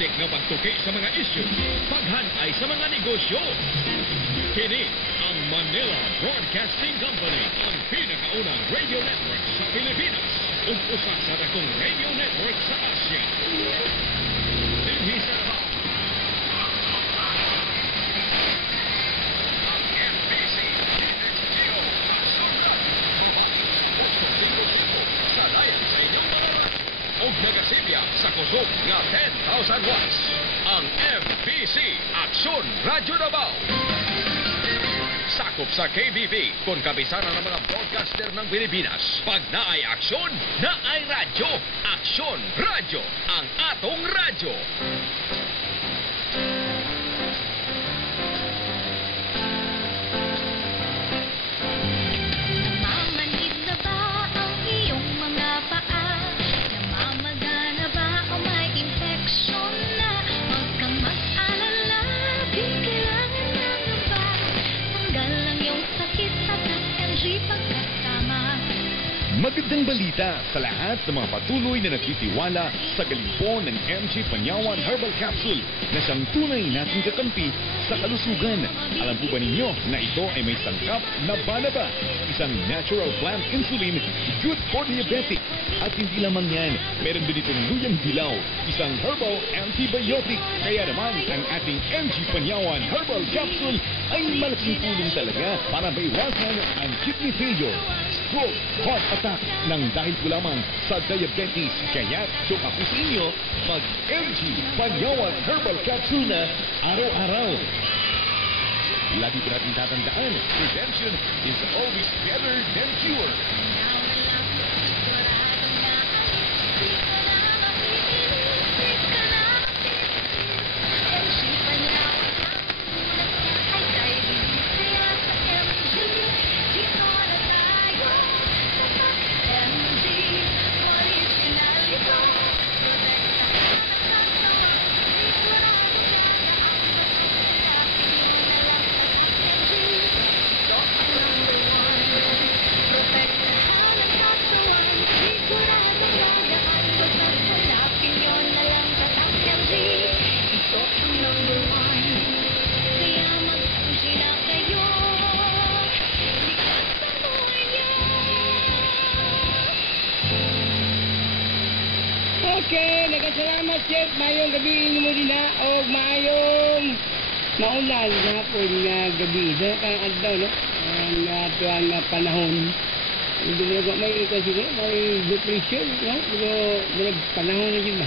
Putik nga pagtuki sa mga isyu, paghanay sa mga negosyo. Kini ang Manila Broadcasting Company, ang pinakaunang radio network sa Pilipinas ug usa sa dakong radio network sa Asia. Dinhi sa ang MBC DHGO sa dayan sa inyong mga radyo ug nagasilya sa kusog nga 10,000 watts. Ang MBC Aksyon Radyo Davao. Sakop sa KBB kung kabisanan ng mga broadcaster ng Pilipinas. Pag naay aksyon, naay radyo. Aksyon Radyo, ang atong radyo. Namamanhid na ba ang iyong mga paa? Namamagana ba o may infeksyon na? Huwag kang mag-alala, di kailangan ng iba. Tanggal lang yung sakit at MG pagkasama. Magandang balita sa lahat ng mga patuloy na nagtitiwala sa galimpo ng MG Panyawan Herbal Capsule na siyang tunay nating kakampi sa kalusugan. Alam po ba ninyo na ito ay may sangkap na banaba, isang natural plant insulin, good for diabetic. At hindi lamang yan, meron din itong luyang dilaw, isang herbal antibiotic. Kaya naman ang ating MG Panyawan Herbal Capsule ay malaking tulong talaga para maiwasan ang kidney failure, stroke, heart attack nang dahil po lamang sa diabetes. Kaya suka po sa inyo mag-MG Panyawan Herbal Capsule na araw-araw. Lagi po natin tatandaan, prevention is always better than cure. Okay, nagkasalamat Chef, mayong gabi mo din na o mayong maulan na po nga gabi. Dahil kang adlaw, no? Nga tuwang nga panahon. Hindi mo may ikaw siguro, may depression, no? Pero panahon na yun ba?